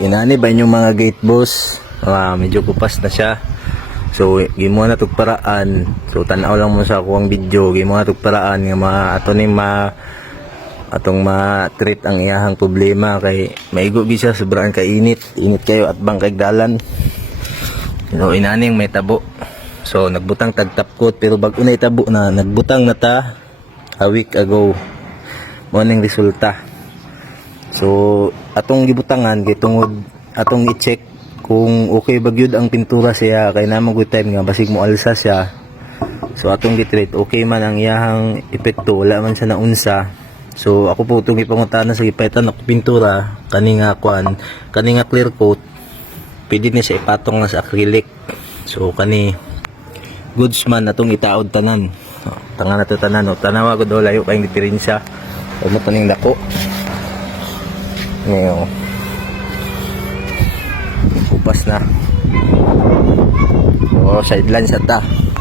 Inani ba inyong mga gate boss? Ah, medyo kupas na siya. So, gimo na tug. So, tanaw lang mo sa akong video, gimo na tug nga ma ato ni ma atong ma-treat ang iyahang problema kay maigo gi siya sobrang kainit. Init kayo at bang kay dalan. So, inaning may tabo. So, nagbutang tagtapkot pero bag unay tabo na nagbutang na ta a week ago. Mo ning resulta. So, atong gibutangan kay tungod atong i-check kung okay ba gyud ang pintura siya kay namang good time nga basig mo alsa siya. So atong gitreat okay man ang iyahang epekto wala man siya naunsa. So ako po itong ipangutanan sa gipaitan ako pintura kani nga kuan kani nga clear coat pwede ni siya ipatong na sa acrylic. So kani goods man atong itaod tanan. Tanga na tanan no. Tanawa gud layo kayong diferensya. O mo taning dako. Ngayon. Kupas na. So, sideline sa ta.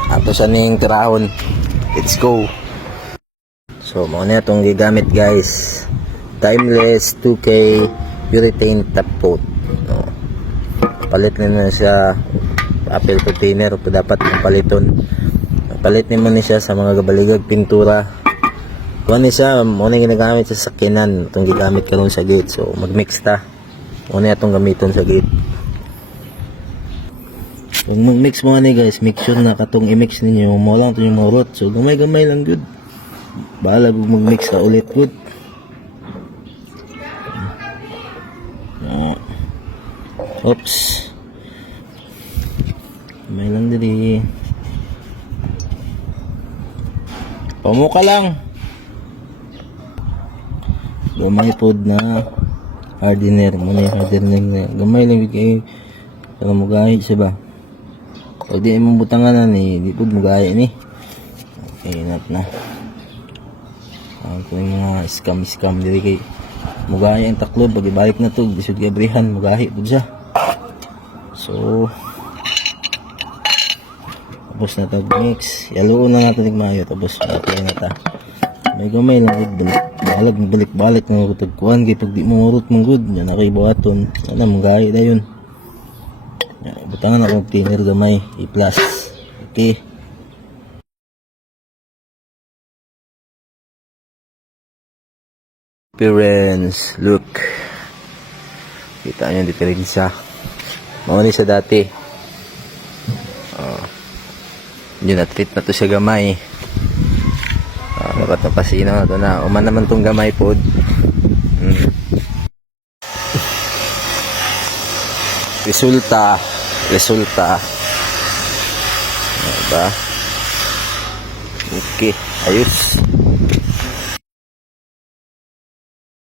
Ato sa ning tirahon. Let's go. So, mo na itong gigamit guys. Timeless 2K urethane top coat. No. Palit na na siya apple container o dapat paliton. Palit ni mo ni siya sa mga gabaligag pintura. Kuha ni siya, muna yung ginagamit sa sakinan. Itong gigamit karon sa gate. So, mag-mix ta. Muna itong gamiton sa gate. Kung mag-mix mo ni guys, make sure na katong i-mix ninyo, mo lang ito yung maurot. So, gamay-gamay lang good. Bahala mag-mix ka ulit good. Ah. Oops. Gamay lang dili. Pamuka lang. Gamay pod na. Hardener mo na hardener na gamay lang bigay para mo gahit siya ba? Pag di mo butangan na ni di pod mo gahit ni. Okay nat na. Ang ko yung mga scam scam diri kay. Gahit ang taklob pag ibalik na to bisud gabrihan mo gahit pod siya. So tapos na tag mix yaluon na natin mayo tapos okay na ta. May gamay lang balik balag balik balik na ko tagkuan kay pag di mo urot mong good yan na kay buhaton. Ana mong gahi dayon butangan ako cleaner gamay i-plus okay. Appearance look. Kita nyo diferensya. Mauni sa dati. Oh. yun na treat na to siya gamay Ah, dapat na pasino na to na. Uman naman tong gamay pod. Mm. Resulta, resulta. Diba? Okay, ayos.